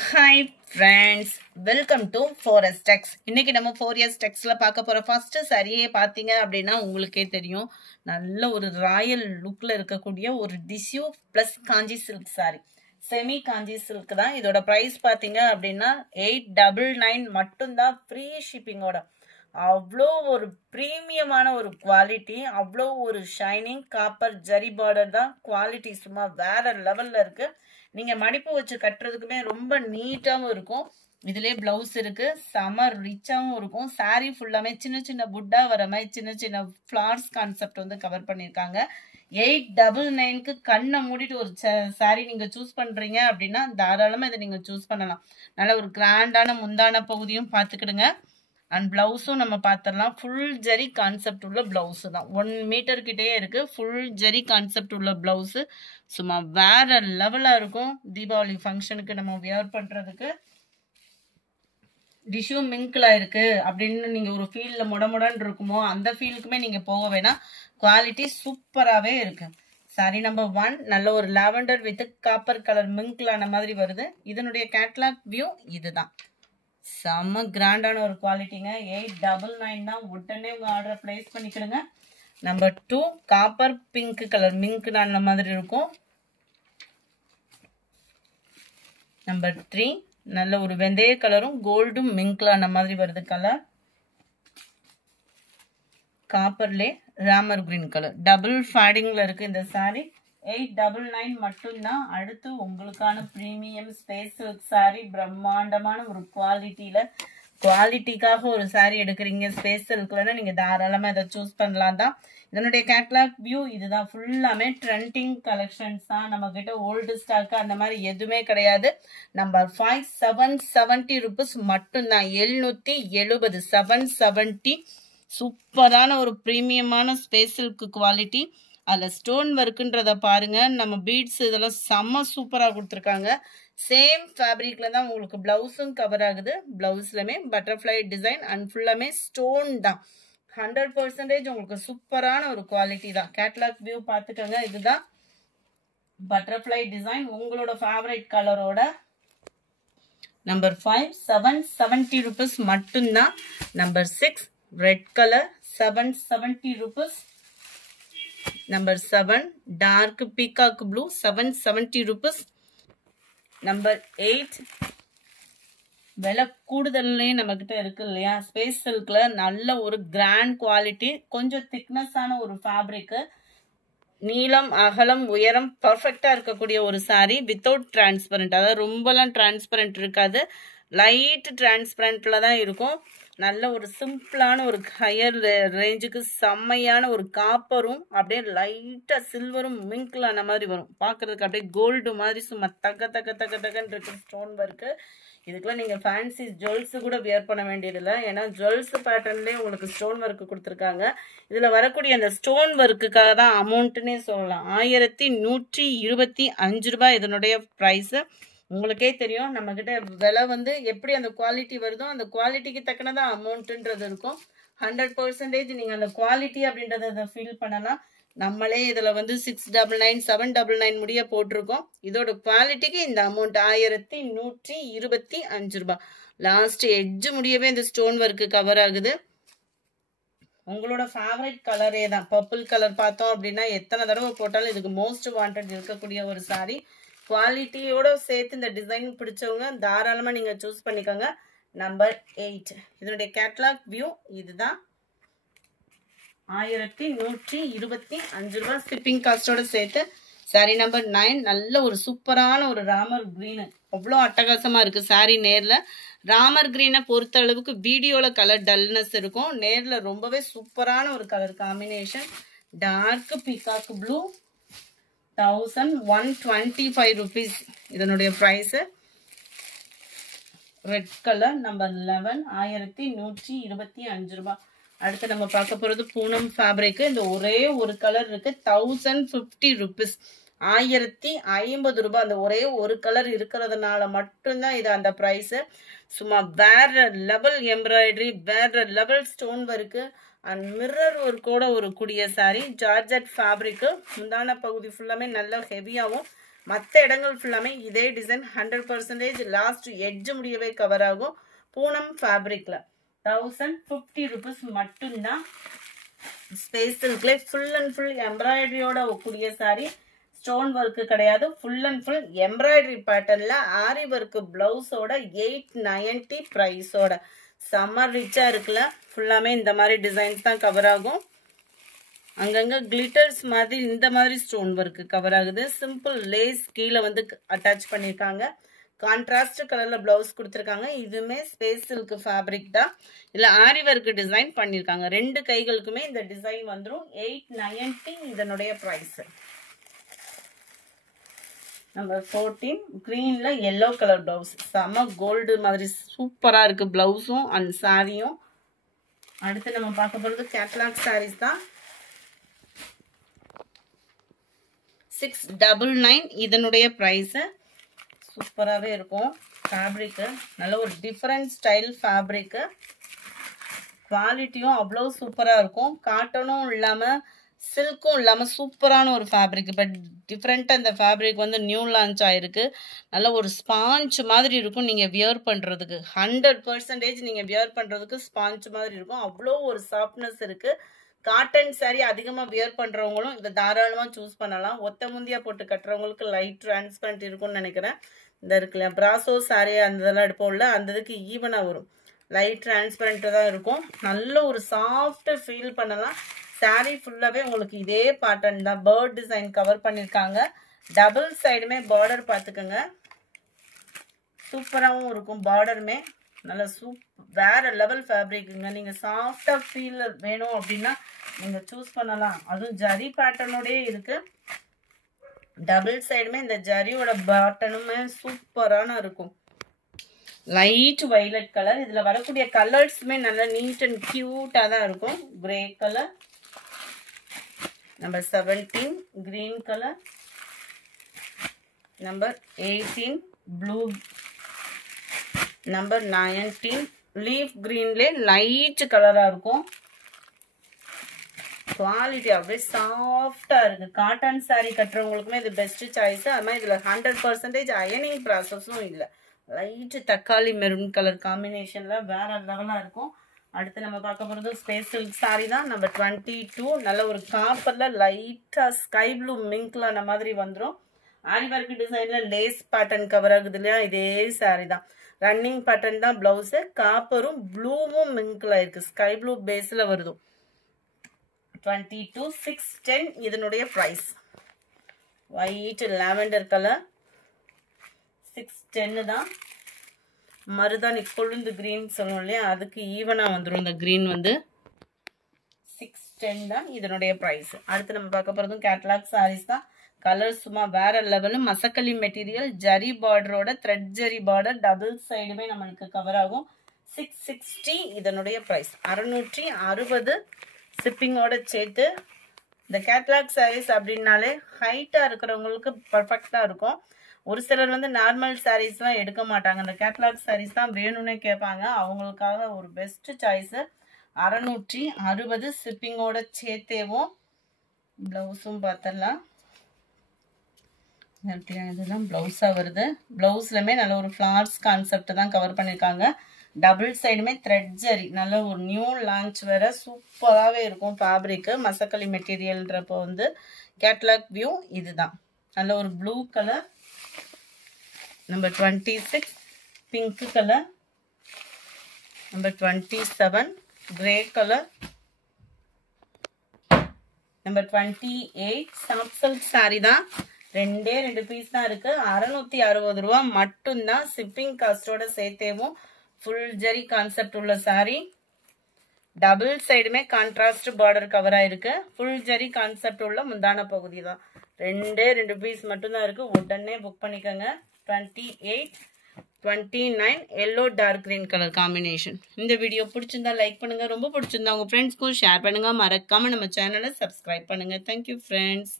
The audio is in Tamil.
Hi friends, welcome to 4S Tex. இன்னைக்கு நம்ம 4S Texல பார்க்க போற ஃபர்ஸ்ட் சரியே பாத்தீங்க அப்படின்னா உங்களுக்கே தெரியும். நல்ல ஒரு ராயல் லுக்ல இருக்கக்கூடிய ஒரு டிஷ்யூ பிளஸ் காஞ்சி சில்க் சாரி. செமி காஞ்சி சில்க் தான். இதோட பிரைஸ் பாத்தீங்க அப்படின்னா 899 மட்டும்தான், ஃப்ரீ ஷிப்பிங்கோட. அவ்வளோ ஒரு ப்ரீமியமான ஒரு குவாலிட்டி, அவ்வளோ ஒரு ஷைனிங் காப்பர் ஜரி பார்டர் தான். குவாலிட்டி சும்மா வேற லெவல்ல இருக்கு. நீங்க மடிப்பு வச்சு கட்டுறதுக்குமே ரொம்ப நீட்டாவும் இருக்கும். இதுலயே பிளவுஸ் இருக்கு, செம ரிச்சாவும் இருக்கும். சாரி ஃபுல்லாமே சின்ன சின்ன புட்டா வர மாதிரி சின்ன சின்ன ஃபிளார்ஸ் கான்செப்ட் வந்து கவர் பண்ணியிருக்காங்க. 899க்கு கண்ணை மூடிட்டு ஒரு சாரி நீங்க சூஸ் பண்றீங்க அப்படின்னா தாராளமா இதை நீங்க சூஸ் பண்ணலாம். நல்ல ஒரு கிராண்டான முந்தான பகுதியும் பார்த்துக்கிடுங்க. அண்ட் பிளவுஸும் நம்ம பார்த்துடலாம். ஃபுல் ஜரி கான்செப்ட் உள்ள பிளவுஸ் தான். 1 மீட்டர் கிட்டே இருக்கு. ஃபுல் ஜரி கான்செப்ட் உள்ள பிளவுஸ் சும்மா வேற லெவலா இருக்கும். தீபாவளி ஃபங்க்ஷனுக்கு நம்ம வியர் பண்றதுக்கு. டிஷ்யூ மிங்க்ல இருக்கு அப்படின்னு நீங்க ஒரு ஃபீல்ல முடமுடன்னு இருக்குமோ அந்த ஃபீலுக்குமே நீங்க போக வேணாம். குவாலிட்டி சூப்பராகவே இருக்கு. சாரி நம்பர் 1 நல்ல ஒரு லாவெண்டர் வித் காப்பர் கலர் மிங்க்லான மாதிரி வருது. இதனுடைய கேட்லாக் வியூ இதுதான். செம்ம கிராண்டான ஒரு குவாலிட்டிங்க. 899 தான். உடனே உங்க ஆர்டரை பிளேஸ் பண்ணிக்கிடுங்க. Number 2 copper pink colour mink நல்ல மாதிரி இருக்கும். நம்பர் 3 நல்ல ஒரு வெந்தய கலரும் கோல்டும் மிங்க்லான மாதிரி வருது கலர். காப்பர்லே ராமர் கிரீன் கலர் டபுள் ஃபேடிங்ல இருக்கு இந்த சாரி. 899 மட்டும்தான். அடுத்து உங்களுக்கான பிரீமியம் ஸ்பேஸ் சில்க் சாரி, பிரம்மாண்டமான ஒரு குவாலிட்டிக்காக ஒரு சாரி எடுக்கிறீங்க ஸ்பேஸ் சில்க்லன்னா நீங்க தாராளமா இதை சூஸ் பண்ணலாம் தான். இதனுடைய கேட்லாக் வியூ இதுதான். ஃபுல்லாமே ட்ரெண்டிங் கலெக்ஷன்ஸ் தான். நம்ம கிட்ட ஓல்டு ஸ்டாக் அந்த மாதிரி எதுவுமே கிடையாது. நம்பர் 5 770 ருபீஸ் மட்டும்தான். 770 770. சூப்பரான ஒரு பிரீமியமான ஸ்பேஸ் சில்க் குவாலிட்டி. அதில் ஸ்டோன் ஒர்க்குன்றதை பாருங்க. நம்ம பீட்ஸ் இதெல்லாம் செம்ம சூப்பராக கொடுத்துருக்காங்க. சேம் ஃபேப்ரிக்ல தான் உங்களுக்கு பிளவுஸும் கவர் ஆகுது. பிளவுஸ்லமே பட்டர்ஃப்ளை டிசைன் அண்ட் ஃபுல்லாமே ஸ்டோன் தான். 100% உங்களுக்கு சூப்பரான ஒரு குவாலிட்டி தான். கேட்லாக் வியூ பார்த்துக்கோங்க. இதுதான் பட்டர்ஃப்ளை டிசைன் உங்களோட ஃபேவரட் கலரோட. நம்பர் 5 770 ருபீஸ் மட்டும்தான். Number 6 red colour 770 rupees. Number 7 dark peacock blue 770 rupees. Number 8 விலை கூடுதல்லையே நம்ம கிட்ட இருக்கு இல்லையா. ஸ்பேஸ் சில்க்ல நல்ல ஒரு கிராண்ட் குவாலிட்டி, கொஞ்சம் திக்னஸான ஒரு ஃபேப்ரிக், நீளம் அகலம் உயரம் பர்ஃபெக்டா இருக்கக்கூடிய ஒரு சாரி வித்தவுட் டிரான்ஸ்பரண்ட். அதாவது ரொம்பலாம் டிரான்ஸ்பரண்ட் இருக்காது, லைட் டிரான்ஸ்பரண்ட்ல தான் இருக்கும். நல்ல ஒரு சிம்பிளான ஒரு ஹையர் ரேஞ்சுக்கு செம்மையான ஒரு காப்பரும் அப்படியே லைட்டா சில்வரும் மிங்க்லான மாதிரி வரும். பார்க்கறதுக்கு அப்படியே கோல்டு மாதிரி சும்மா தக்கன்னு இருக்கு ஸ்டோன் ஒர்க்கு. இதுக்கெல்லாம் நீங்க ஃபேன்சி ஜுவல்ஸ் கூட வியர் பண்ண வேண்டியதில்லை. ஏன்னா ஜுவல்ஸ் பேட்டர்ன்லேயே உங்களுக்கு ஸ்டோன் ஒர்க்கு கொடுத்துருக்காங்க. இதுல வரக்கூடிய அந்த ஸ்டோன் ஒர்க்குக்காக தான் அமௌண்ட்டுன்னே சொல்லலாம். 1125 ரூபாய் இதனுடைய ப்ரைஸ். உங்களுக்கே தெரியும் நம்ம கிட்ட விலை வந்து எப்படி அந்த குவாலிட்டி வருதோ அந்த குவாலிட்டிக்கு தக்கனதான் அமௌண்ட்ன்றது இருக்கும். 100% நீங்க அந்த குவாலிட்டி அப்படின்றத ஃபீல் பண்ணலாம். நம்மளே இதுல வந்து 699 799 முடிய போட்டிருக்கோம். இதோட குவாலிட்டிக்கு இந்த அமௌண்ட் 1125 ரூபாய். லாஸ்ட் எட்ஜ் முடியவே இந்த ஸ்டோன் ஒர்க்கு கவர் ஆகுது. உங்களோட ஃபேவரட் கலரே தான். பர்பிள் கலர் பார்த்தோம் அப்படின்னா எத்தனை தடவை போட்டாலும் இதுக்கு மோஸ்ட் வாண்டட் இருக்கக்கூடிய ஒரு சாரி. குவாலிட்டியோட சேர்த்து இந்த டிசைன் பிடிச்சவங்க தாராளமா நீங்க சூஸ் பண்ணிக்கோங்க. நம்பர் 8 இதனுடைய கேட்லாக் வியூ இதுதான். 1125 ரூபாய் ஷிப்பிங் காஸ்டோட சேர்த்து. சாரி நம்பர் 9 நல்ல ஒரு சூப்பரான ஒரு ராமர் கிரீன். அவ்வளோ அட்டகாசமா இருக்கு சாரி. நேர்ல ராமர் கிரீனை பொறுத்த அளவுக்கு வீடியோல கலர் டல்னஸ் இருக்கும், நேர்ல ரொம்பவே சூப்பரான ஒரு colour combination. Dark peacock blue 1125 rupees இதனுடைய பிரைஸ். ரெட் கலர் நம்பர் 11 1125 ரூபாய். அடுத்து நம்ம பார்க்க போறது பூனம் ஃபேப்ரிக். இந்த ஒரே ஒரு கலர் இருக்கு. 1050 ருபீஸ். 1050 ரூபாய். அந்த ஒரே ஒரு கலர் இருக்கிறதுனால மட்டும்தான் இது அந்த பிரைஸ். சும்மா வேற லெவல் எம்ப்ராய்டரி, வேற level stone work and mirror ஒர்க்கோட ஒரு கூடிய சாரி. Georgette fabric. முந்தான பகுதி ஃபுல்லாமே நல்ல ஹெவியாகவும் மற்ற இடங்கள் ஃபுல்லாமே இதே டிசைன் 100% லாஸ்ட் எட்ஜ் முடியவே கவர் ஆகும். பூனம் ஃபேப்ரிக்ல 1050 rupees மட்டும்தான். ஸ்பேஸ் சில்க்ல ஃபுல் அண்ட் ஃபுல் எம்ப்ராய்டரியோட கூடிய சாரி, ஸ்டோன் ஒர்க்கு கிடையாது. ஃபுல் அண்ட் ஃபுல் எம்ப்ராய்டரி பேட்டர்ன்ல ஆரி ஒர்க்கு பிளவுஸோட 890 பிரைஸோட செம்ம ரிச்சா இருக்குல்ல. ஃபுல்லாமே இந்த மாதிரி டிசைன்ஸ் தான் கவர் ஆகும். அங்கங்க கிளிட்டர்ஸ் மாதிரி இந்த மாதிரி ஸ்டோன் ஒர்க்கு கவர் ஆகுது. சிம்பிள் லேஸ் கீழே வந்து அட்டாச் பண்ணியிருக்காங்க. கான்ட்ராஸ்ட் கலர்ல பிளவுஸ் கொடுத்துருக்காங்க. இதுவுமே ஸ்பேஸ் சில்க் ஃபேப்ரிக் தான். இல்ல ஆரி ஒர்க் டிசைன் பண்ணியிருக்காங்க. ரெண்டு கைகளுக்குமே இந்த டிசைன் வந்துடும். 890 இதனுடைய பிரைஸ். நம்பர் 14 கிரீன்ல எல்லோ கலர் பிளவுஸ், செம கோல்டு மாதிரி சூப்பரா இருக்கு பிளவுஸும் அண்ட் சாரியும். அடுத்து நம்ம பார்க்க போறது கேட்லாக் சாரீஸ் தான். 699 இதனுடைய பிரைஸ். சூப்பராகவே இருக்கும். ஃபேப்ரிக்கு நல்ல ஒரு டிஃப்ரெண்ட் ஸ்டைல் ஃபேப்ரிக்கு. குவாலிட்டியும் அவ்வளோ சூப்பராக இருக்கும். காட்டனும் இல்லாமல் சில்க்கும் இல்லாமல் சூப்பரான ஒரு ஃபேப்ரிக். இப்போ டிஃப்ரெண்ட்டாக இந்த ஃபேப்ரிக் வந்து நியூ லான்ச் ஆகிருக்கு. நல்ல ஒரு ஸ்பாஞ்ச் மாதிரி இருக்கும் நீங்கள் வியர் பண்ணுறதுக்கு. 100% நீங்கள் வியர் பண்ணுறதுக்கு ஸ்பாஞ்ச் மாதிரி இருக்கும். அவ்வளோ ஒரு சாஃப்ட்னஸ் இருக்குது. காட்டன் சாரீ அதிகமாக வியர் பண்ணுறவங்களும் இதை தாராளமாக சூஸ் பண்ணலாம். ஒத்த முந்தியா போட்டு கட்டுறவங்களுக்கு லைட் டிரான்ஸ்பரண்ட் இருக்கும்னு நினைக்கிறேன். இந்த இருக்குல்ல பிராசோ சாரீ அந்த இதெல்லாம் எடுப்போம்ல, அந்த இதுக்கு ஈவனாக வரும். லைட் டிரான்ஸ்பரண்ட்டாக தான் இருக்கும். நல்ல ஒரு சாஃப்ட் ஃபீல் பண்ணலாம். சாரீ ஃபுல்லாகவே உங்களுக்கு இதே பேட்டர்ன் தான். பேர்ட் டிசைன் கவர் பண்ணியிருக்காங்க. டபுள் சைடுமே பார்டர் பார்த்துக்கோங்க. சூப்பராகவும் இருக்கும். பார்டருமே நல்ல வேற லெவல் ஃபேப்ரிக்குங்க. நீங்கள் சாஃப்டாக ஃபீல் வேணும் அப்படின்னா நீங்கள் சூஸ் பண்ணலாம். அதுவும் ஜரி பேட்டர்னோடயே இருக்குது. டபுள் சைடுமே இந்த ஜரியோட பேட்டனுமே சூப்பரான இருக்கும். Light violet colour. இதில் வரக்கூடிய கலர்ஸுமே நல்லா நீட் அண்ட் கியூட்டாக தான் இருக்கும். Grey colour. Number 17 green colour. Number 18 blue. Number 19 leaf கிரீன்லேயே லைட் கலராக இருக்கும். குவாலிட்டி அப்படியே சாஃப்டாக இருக்குது. காட்டன் சாரீ கட்டுறவங்களுக்குமே இது பெஸ்ட் சாய்ஸ். அது மாதிரி இதில் 100% அயனிங் ப்ராசஸும் இல்லை. லைட்டு தக்காளி மெரூன் கலர் காம்பினேஷனில் வேற லெவலாக இருக்கும். அடுத்து நம்ம பார்க்க போகிறது ஸ்பேஸ் சில்க் சாரீ தான். நம்பர் 22 நல்ல ஒரு காப்பரில் லைட்டாக ஸ்கை ப்ளூ மிங்க்லான மாதிரி வந்துடும். ஆரி ஒர்க் டிசைனில் லேஸ் பேட்டர்ன் கவர் ஆகுது இல்லையா, இதே சாரீ தான். ரன்னிங் பேட்டர்ன் தான் பிளவுஸு. காப்பரும் ப்ளூவும் மிங்க்ல இருக்கு. ஸ்கை ப்ளூ பேஸில் வருது. 22 610 இதனுடைய பிரைஸ். ஒயிட் லாவெண்டர் கலர் 610 தான். மருதாணி கொழுந்து கிரீன் சொல்லுவோம் இல்லையா, அதுக்கு ஈவனாக வந்துடும். இந்த கிரீன் வந்து 610 தான் இதனுடைய பிரைஸ். அடுத்து நம்ம பார்க்க போகிறதும் கேட்லாக் சாரீஸ் தான். கலர் சும்மா வேற லெவலு. மசக்கலி மெட்டீரியல், ஜரி பார்டரோட த்ரெட் ஜரி பார்டர், டபுள் சைடுமே நம்மளுக்கு கவர் ஆகும். 660 இதனுடைய பிரைஸ். 660 ஷிப்பிங்கோட சேர்த்து. இந்த கேட்லாக் சாரீஸ் அப்படின்னாலே ஹைட்டாக இருக்கிறவங்களுக்கு பர்ஃபெக்டாக இருக்கும். ஒரு சிலர் வந்து நார்மல் சாரீஸ்லாம் எடுக்க மாட்டாங்க. இந்த கேட்லாக் சாரீஸ் தான் வேணும்னே கேட்பாங்க. அவங்களுக்காக ஒரு பெஸ்ட் சாய்ஸு. 660 ஷிப்பிங்கோட சேர்த்தேவும். ப்ளவுஸும் பார்த்துடலாம். இதெல்லாம் ப்ளவுஸாக வருது. ப்ளவுஸ்லுமே நல்ல ஒரு ஃப்ளார்ஸ் கான்செப்ட் தான் கவர் பண்ணியிருக்காங்க. டபுள் சைடுமே த்ரெட் ஜரி. நல்ல ஒரு நியூ லான்ச் வேற. சூப்பராகவே இருக்கும் ஃபேப்ரிக்கு. மசக்கலி மெட்டீரியல்ன்றப்போ வந்து கேட்லாக் வியூ இதுதான். நல்ல ஒரு blue colour. Number 26 pink colour. Number 27 grey colour. Number 28 soft silk sorry தான். ரெண்டு பீஸ் தான் இருக்கு. 660 ரூபா மட்டும்தான். ஷிப்பிங் காஸ்டோட சேர்த்தேவும். ஃபுல் ஜரி கான்செப்ட் உள்ள சாரி. டபுள் சைடுமே கான்ட்ராஸ்ட் பார்டர் கவர் ஆயிருக்கு. ஃபுல் ஜரி கான்செப்ட் உள்ள முந்தான பகுதி தான். ரெண்டு பீஸ் மட்டும்தான் இருக்கு. உடனே புக் பண்ணிக்கோங்க. 28 29 yellow dark green colour combination. இந்த வீடியோ பிடிச்சிருந்தா லைக் பண்ணுங்க. ரொம்ப பிடிச்சிருந்தா உங்க ஃப்ரெண்ட்ஸ்க்கும் ஷேர் பண்ணுங்க. மறக்காம நம்ம சேனலை சப்ஸ்கிரைப் பண்ணுங்க. Thank you friends.